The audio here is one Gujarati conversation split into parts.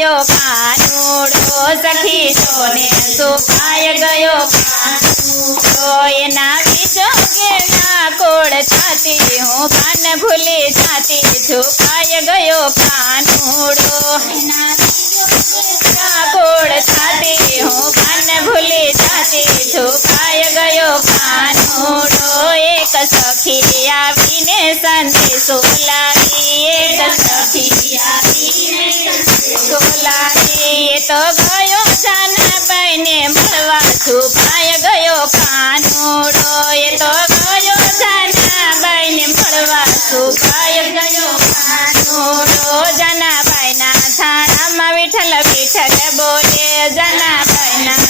ગયો કાનુડો સખી જોને છુપાય ગયો કાનુડો એના વિજોગે વ્યાકુળ થતી હું ભાન ભૂલી જાતી છુપાય ગયો કાનુડો વ્યાકુળ થતી હું ભાન ભૂલી જાતી છુપાય ગયો કાનુડો એક સખી આવીને સંદેશો લાવી એક સખી આવીને સંદેશો લાવી એ તો ગયો જાનાબાઈને મળવા છુપાય ગયો કાનુડો એ તો ગયો જાનાબાઈને મળવા છુપાય ગયો કાનુડો જાનાબાઈના થાણામાં વિઠ્ઠલ વિઠ્ઠલ બોલે જાનાબાઈના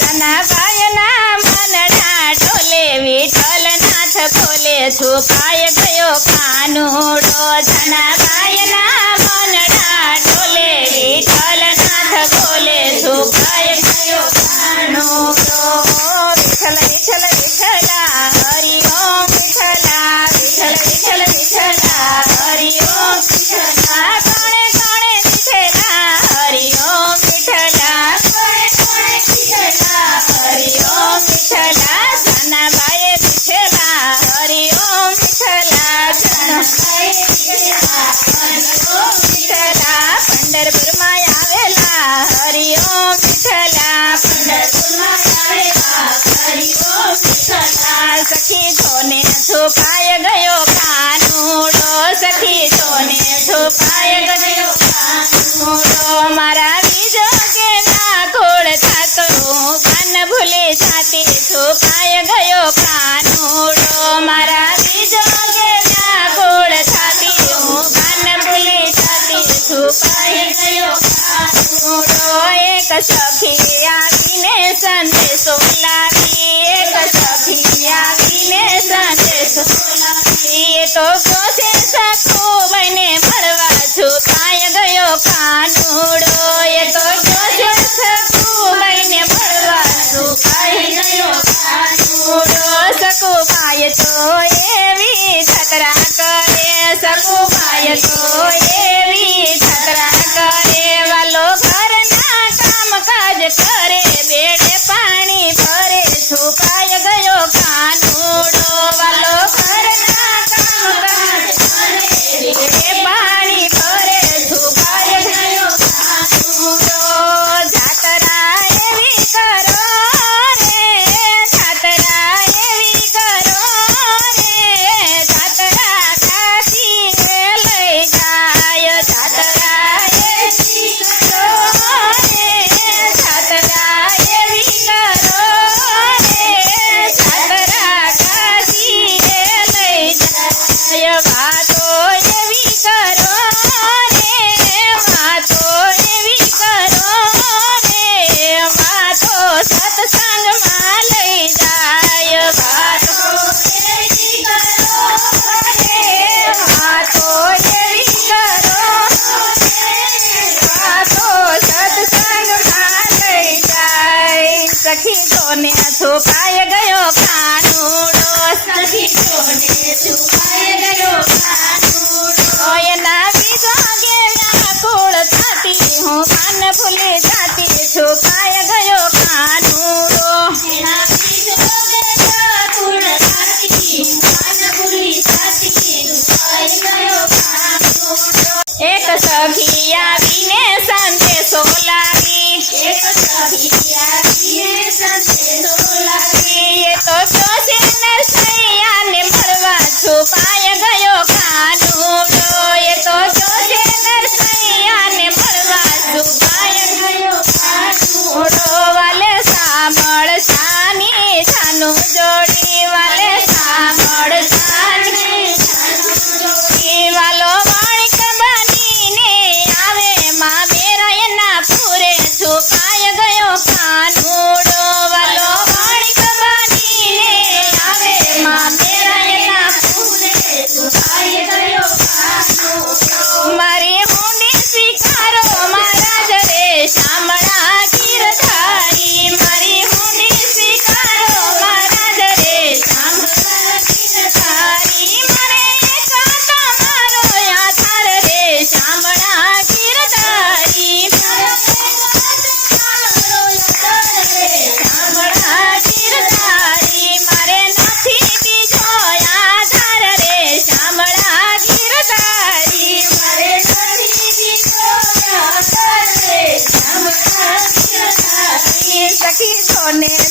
જનાબાઈના મનડા ડોલે વિઠ્ઠલનાથ બોલે છુપાય ગયો કાનુડો જનાબાઈના મનડા ડોલે વિઠ્ઠલનાથ બોલે છુપાય ગયો કાનુડો વિઠ્ઠલ વિઠ્ઠલ વિઠ્ઠલા હરિ ઓમ વિઠ્ઠલા વિઠ્ઠલ વિઠ્ઠલ વિઠ્ઠલા હરિ ઓમ વિઠ્ઠલા કોણે કોણે વિઠ્ઠલા હરિ ઓમ વિઠ્ઠલા કોણે કોણે વિઠ્ઠલા હરિ ઓમ વિઠ્ઠલા જનાબાઈએ વિઠ્ઠલા હરિ ઓમ વિઠ્ઠલા જનાબાઈએ વિઠ્ઠલા હરિ ઓમ વિઠ્ઠલા પંઢરપુરમાં આવેલા હરિ ઓમ વિઠ્ઠલા પંઢરપુરમાં આવેલા હરિ ઓમ વિઠ્ઠલા સખી જોને છુપાય ગયો કાનુડો સખી જોને છુપાય ગયો કાનુડો મારા વિજોગે વ્યાકુળ થતો હું ભાન ભૂલી જાતી છુપાય ગયો કાનુડો મારા વિજોગે વ્યાકુળ થતી હું ભાન ભૂલી જાતી છુપાય ગયો કાનુડો એક સખી આવીને સંદેશો લાવી એક સખી આવીને સંદેશો લાવી એ તો ગોસે સખુબાઈને મળવા છુપાય ગયો કાનુડો એ તો ગોસે સખુબાઈને મળવા છુપાય ગયો કાનુડો સખુબાઈ તો એવી છતરા કરે સખુબાઈ તો એવી છતરા કરે વાલો ઘરના કામકાજ કરે બેડે પાણી ભરે છુપાય ગયો કાનુડો વાલો ઘરના કામકાજ કરે બેડે પાણી ભરે છુપાય ગયો કાનુડો જાતરા એવી કરો રે જાતરા એવી કરો રે જાતરા કાશીને લઈ જાય જાતરા એવી કરો રે જાતરા એવી કરો રે જાતરા કાશીને લઈ જાય વાતો એવી કરો રે વાતો એવી કરો રે વાતો સત્સંગમાં લઈ જાય વાતો એવી કરો રે વાતો એવી કરો રે વાતો સત્સંગમાં લઈ જાય સખી જોને છુપાય ગયો કાનુડો સખી જોને છુપાય ગયો કાનુડો એના વિજોગે વ્યાકુળ થતી હું ભાન ભૂલી જાતી છુપાય ગયો કાનુડો એના વિજોગે વ્યાકુળ થતી હું ભાન ભૂલી જાતી છુપાય ગયો કાનુડો એક સખી આવીને સંદેશો લાવી એક સખી આવીને સંદેશો લાવી એ તો જોશે નરસૈયાને મળવા છુપાય ગયો કાનુડો એ તો જોશે નરસૈયાને મળવા છુપાય ગયો કાનુડો વાલે સાંભળ સાની જાનું જોડી વાલે સાંભળ સાની જાનું જોડી વાલો માણિક બનીને આવે માં બેરા એના પૂરે છુપાય ગયો કાનુડો વાલો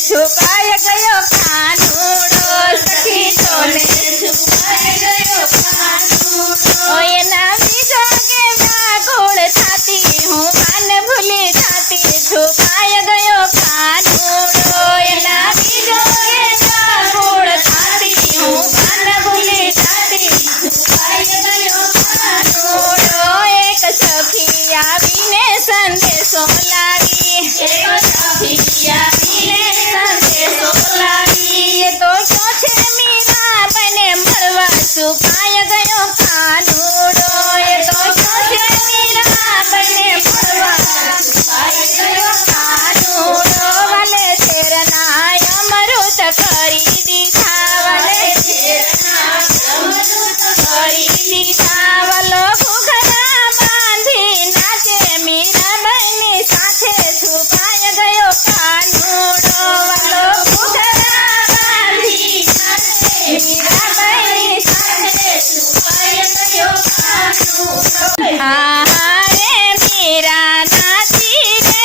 છુપાય ગયો કાનુડો સખી તોને છુપાય ગયો કાનુડો એના વિજોગે વ્યાકુળ થાતી હું ભાન ભૂલી જાતી છુપાય ગયો કાનુડો એના વિજોગે વ્યાકુળ થાતી હું ભાન ભૂલી જાતી છુપાય ગયો કાનુડો એક સખી આવીને સંદેશો લાવી એક સખી આવીને સંદેશો લાવી એ તો ક્યો છે મીરા બને મળવા છુપાય ગયો કાનુડો એ તો ક્યો છે મીરા બને મળવા છુપાય ગયો કાનુડો વાલે તેરના અમૃત કરી દીધા વાલે તેરના અમૃત કરી દીધા વાલો ઘૂઘરા બાંધી નાચે મીરા બની સાથે છુપાય ગયો કાનુડો વાલો ઘૂઘરા બાંધી નાચે મીરા બની સાથે છુપાય ગયો કાનુડો હારે મીરા નાચી રે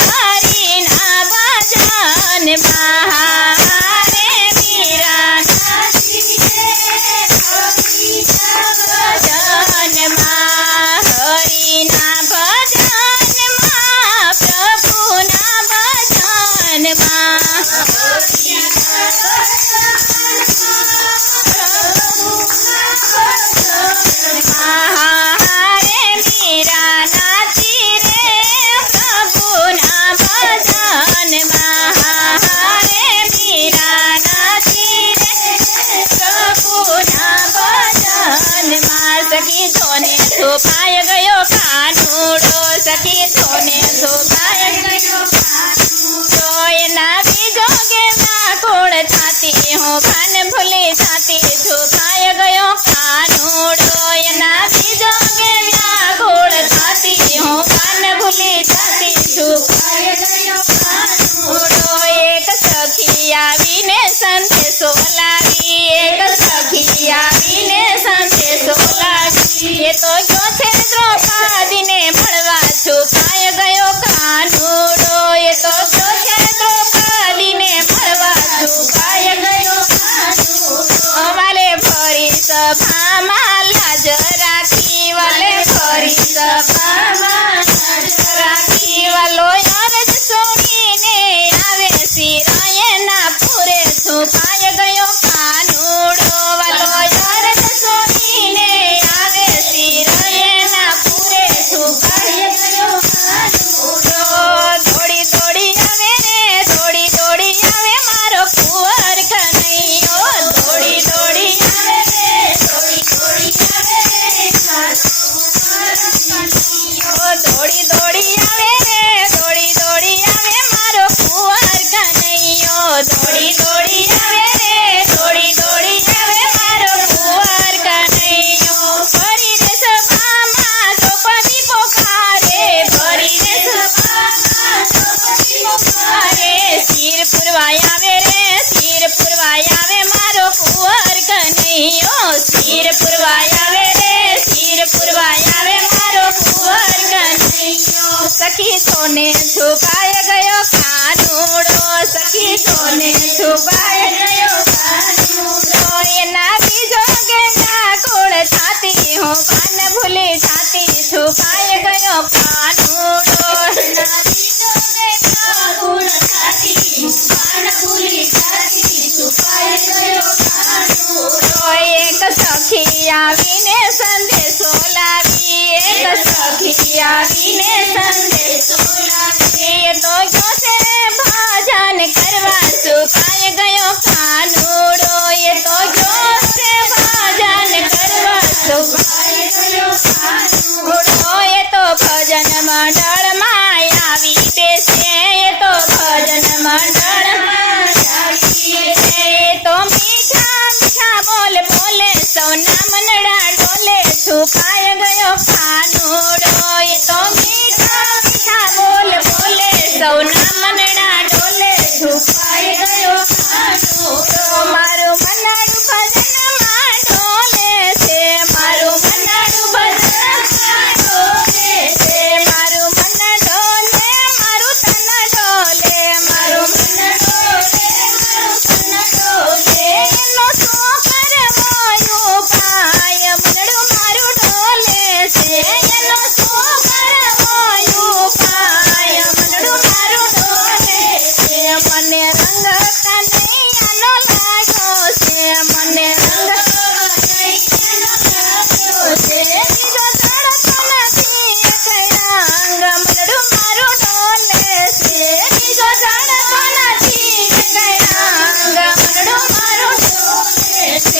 હરિના ભજનમાં હારે મીરા નાચી રે હરિના ભજનમાં હરિના ભજનમાં પ્રભુના ભજનમાં હારે મીરા નાચી રે પ્રભુના ભજનમાં હારે મીરા નાચી રે પ્રભુના ભજનમાં સખી તોને છુપાય ગયો કાનુડો સખી તોને છુપાય ગયો કાનુડો એના વિજોગે વ્યાકુળ થાતી હું ભાન ભૂલી જાતી છુપાય ગયો કાનુડો એના વિજોગે વ્યાકુળ થાતી હું ભાન ભૂલી જાતી છુપાય ગયો કાનુડો એક સખી આવીને સંદેશો લાવી એક સખી આવીને સંદેશો લાવી એ તો ક્યો છે દ્રૌપદીને મળવા છુપાય ગયો કાનુડો એ તો ક્યો છે દ્રૌપદીને મળવા છુપાય ગયો કાનુડો વાલે ફરી સભામાં લાજ રાખી વાલે ફરી સભામાં લાજ રાખી વાલો અરજ છોડીને આવે સિરાયના પૂરે છુપાય ગયો કાનુડો વાલો અરજ છોડીને આવે સિરાયના પૂરે છુપાય ગયો કાનુડો દોડી દોડી આવે રે દોડી દોડી આવે મારો કુંવર કનૈયો દોડી દોડી આવે રે દોડી દોડી આવે રે મારો કુંવર કનૈયો દોડી દોડી આવે રે દોડી દોડી આવે મારો કુંવર કનૈયો દોડી દોડી આવે રે દોડી દોડી આવે મારો કુંવર કનૈયો ફરી રે સભામાં દ્રૌપદી પોકારે ફરી રે સભામાં દ્રૌપદી પોકારે શિર પુરવાય આવે રે શિર પુરવાય આવે મારો કુંવર કનૈયો શિર પુરવાય આવે રે શિર પુરવાય આવે મારો કુંવર કનૈયો સખી તોને છુપાય ગયો કાનુડો સખી તોને છુપાય ગયો કાનુડો એના વિજોગે વ્યાકુળ થાતી હું ભાન ભૂલી જાતી છુપાય ગયો કાનુડો એના વિજોગે વ્યાકુળ થાતી હું ભાન ભૂલી જાતી છુપાય ગયો કાનુડો એક સખી આવીને સંદેશો લાવી એક સખી આવીને સંદેશો લાવી એ તો ક્યો છે ભજન કરવા છુપાય ગયો કાનુડો એ તો ક્યો છે ભજન કરવા છુપાય ગયો કાનુડો એ તો ભજન મંડળમાં આવી બેસે એ તો ભજન મંડળમાં આવી બેસે એ તો મીઠા મીઠા બોલ બોલે સૌના મનડા ડોલે છુપાય ગયો કાનુડો એ તો મીઠા મીઠા બોલ બોલે સૌના મનડા ડોલે છુપાય ગયો કાનુડો મારું મનાડું ભજનમાં ડોલે છે મારું મનાડું ભજનમાં ડોલે છે મારું મન ડોલે મારું તન ડોલે મારું મન ડોલે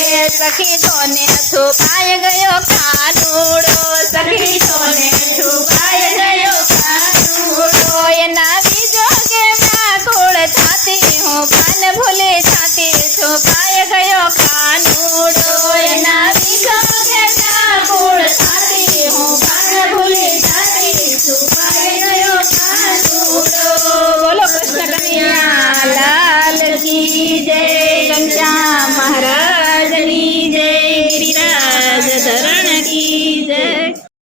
સખી તોને છુપાય ગયો કાનુડો સખી તોને છુપાય ગયો કાનુડો એના બીજો કે વ્યાકુળ થાતી હું પાન ભૂલી